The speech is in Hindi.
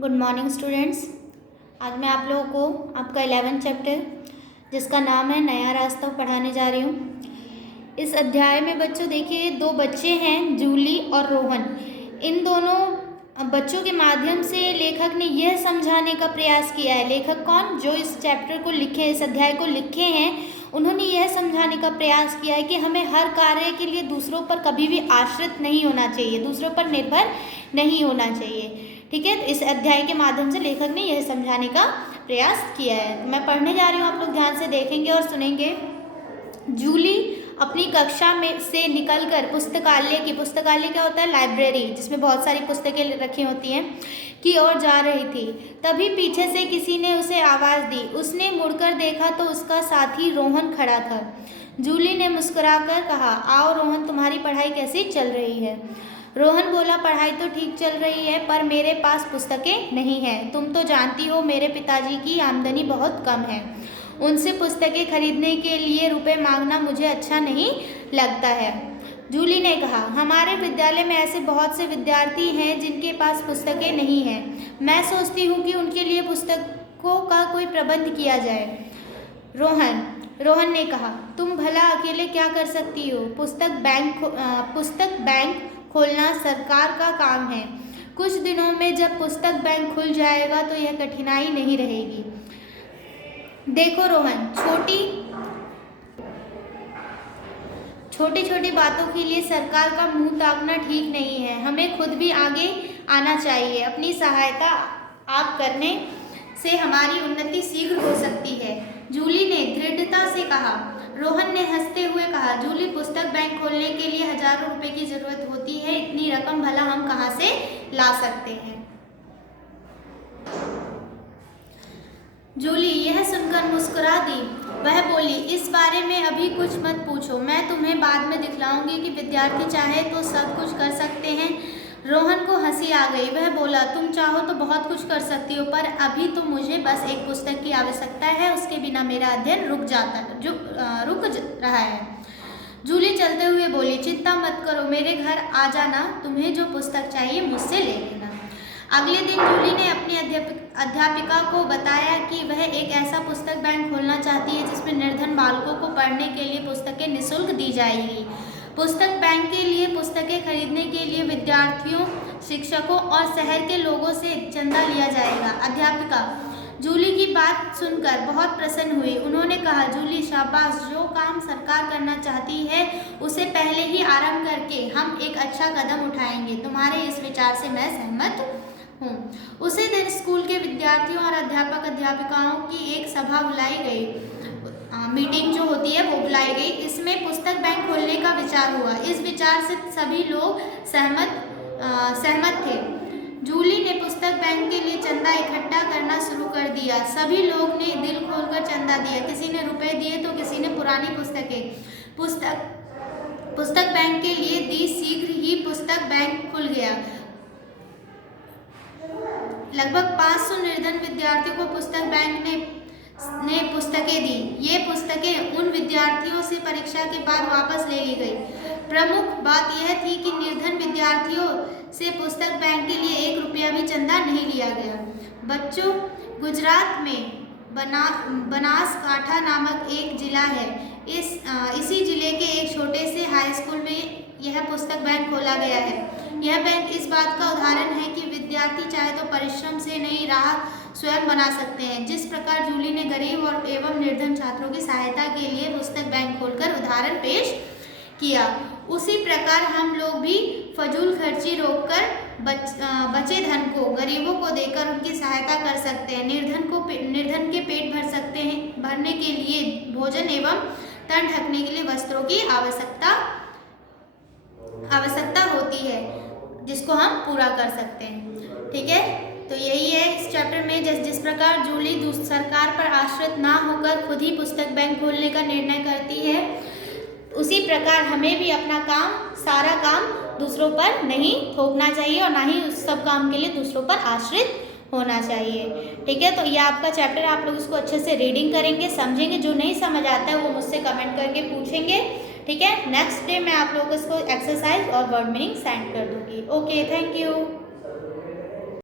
Good morning students. आज मैं आप लोगों को आपका 11th चैप्टर जिसका नाम है नया रास्ता पढ़ाने जा रही हूँ। इस अध्याय में बच्चों देखिए दो बच्चे हैं, जूली और रोहन। इन दोनों बच्चों के माध्यम से लेखक ने यह समझाने का प्रयास किया है। लेखक कौन? जो इस चैप्टर को लिखे, इस अध्याय को लिखे हैं, उन्होंने यह समझाने का प्रयास किया है कि हमें हर कार्य के लिए दूसरों पर कभी भी आश्रित नहीं होना चाहिए, दूसरों पर निर्भर नहीं होना चाहिए। ठीक है, तो इस अध्याय के माध्यम से लेखक ने यह समझाने का प्रयास किया है। मैं पढ़ने जा रही हूँ, आप लोग ध्यान से देखेंगे और सुनेंगे। जूली अपनी कक्षा में से निकलकर पुस्तकालय क्या होता है? लाइब्रेरी, जिसमें बहुत सारी पुस्तकें रखी होती हैं, की ओर जा रही थी। तभी पीछे से किसी ने उसे आवाज़ दी। उसने मुड़कर देखा तो उसका साथी रोहन खड़ा था। जूली ने मुस्कुराकर कहा, आओ रोहन, तुम्हारी पढ़ाई कैसी चल रही है? रोहन बोला, पढ़ाई तो ठीक चल रही है, पर मेरे पास पुस्तकें नहीं हैं। तुम तो जानती हो मेरे पिताजी की आमदनी बहुत कम है। उनसे पुस्तकें खरीदने के लिए रुपए मांगना मुझे अच्छा नहीं लगता है। जूली ने कहा, हमारे विद्यालय में ऐसे बहुत से विद्यार्थी हैं जिनके पास पुस्तकें नहीं हैं। मैं सोचती हूँ कि उनके लिए पुस्तकों का कोई प्रबंध किया जाए। रोहन ने कहा, तुम भला अकेले क्या कर सकती हो? पुस्तक बैंक खोलना सरकार का काम है। कुछ दिनों में जब पुस्तक बैंक खुल जाएगा तो यह कठिनाई नहीं रहेगी। देखो रोहन, छोटी छोटी बातों के लिए सरकार का मुंह ताकना ठीक नहीं है। हमें खुद भी आगे आना चाहिए। अपनी सहायता आप करने से हमारी उन्नति शीघ्र हो सकती है, जूली ने दृढ़ता से कहा। रोहन ने हंसते हुए कहा, जूली, पुस्तक बैंक खोलने के लिए हजारों रुपए की जरूरत होती है। इतनी रकम भला हम कहाँ से ला सकते हैं? जूली यह सुनकर मुस्कुरा दी। वह बोली, इस बारे में अभी कुछ मत पूछो। मैं तुम्हें बाद में दिखलाऊंगी कि विद्यार्थी चाहे तो सब कुछ कर सकते हैं। रोहन को हंसी आ गई। वह बोला, तुम चाहो तो बहुत कुछ कर सकती हो, पर अभी तो मुझे बस एक पुस्तक की आवश्यकता है। उसके बिना मेरा अध्ययन रुक रहा है। जूली चलते हुए बोली, चिंता मत करो, मेरे घर आ जाना। तुम्हें जो पुस्तक चाहिए मुझसे ले लेना। अगले दिन जूली ने अपनी अध्यापिका को बताया कि वह एक ऐसा पुस्तक बैंक खोलना चाहती है जिसमें निर्धन बालकों को पढ़ने के लिए पुस्तकें निःशुल्क दी जाएगी। पुस्तक बैंक के लिए पुस्तकें खरीदने के लिए विद्यार्थियों, शिक्षकों और शहर के लोगों से चंदा लिया जाएगा। अध्यापिका जूली की बात सुनकर बहुत प्रसन्न हुई। उन्होंने कहा, जूली शाबाश, जो काम सरकार करना चाहती है उसे पहले ही आरंभ करके हम एक अच्छा कदम उठाएंगे। तुम्हारे इस विचार से मैं सहमत हूँ। उसी दिन स्कूल के विद्यार्थियों और अध्यापक अध्यापिकाओं की एक सभा बुलाई गई। मीटिंग जो होती है वो बुलाई गई। इसमें पुस्तक बैंक खोलने का विचार हुआ। इस विचार से सभी लोग सहमत थे। जूली ने पुस्तक बैंक के लिए चंदा इकट्ठा करना शुरू कर दिया। सभी लोग ने दिल खोलकर चंदा दिया। किसी ने रुपए दिए तो किसी ने पुरानी पुस्तक बैंक के लिए दी। शीघ्र ही पुस्तक बैंक खुल गया। लगभग 500 निर्धन विद्यार्थियों को पुस्तक बैंक ने पुस्तकें दी। ये पुस्तकें उन विद्यार्थियों से परीक्षा के बाद वापस ले ली गई। प्रमुख बात यह थी कि निर्धन विद्यार्थियों से पुस्तक बैंक के लिए 1 रुपया भी चंदा नहीं लिया गया। बच्चों, गुजरात में बनासकांठा नामक एक जिला है। इसी जिले के एक छोटे से हाई स्कूल में यह पुस्तक बैंक खोला गया है। यह बैंक इस बात का उदाहरण है कि विद्यार्थी चाहे तो परिश्रम से नई राह स्वयं बना सकते हैं। जिस प्रकार जूली ने गरीब और एवं निर्धन छात्रों की सहायता के लिए पुस्तक बैंक खोलकर उदाहरण पेश किया, उसी प्रकार हम लोग भी फजूल खर्ची रोककर बचे धन को गरीबों को देकर उनकी सहायता कर सकते हैं। निर्धन के पेट भर सकते हैं। भरने के लिए भोजन एवं तन ढकने के लिए वस्त्रों की आवश्यकता होती है, जिसको हम पूरा कर सकते हैं। ठीक है, तो यही है इस चैप्टर में। जिस प्रकार जूली सरकार पर आश्रित ना होकर खुद ही पुस्तक बैंक खोलने का निर्णय करती है, उसी प्रकार हमें भी अपना सारा काम दूसरों पर नहीं थोपना चाहिए और ना ही उस सब काम के लिए दूसरों पर आश्रित होना चाहिए। ठीक है, तो ये आपका चैप्टर, आप लोग इसको अच्छे से रीडिंग करेंगे, समझेंगे। जो नहीं समझ आता है वो मुझसे कमेंट करके पूछेंगे। ठीक है, नेक्स्ट डे मैं आप लोगों को इसको एक्सरसाइज और वर्ड मीनिंग सेंड कर दूँगी। Okay, thank you.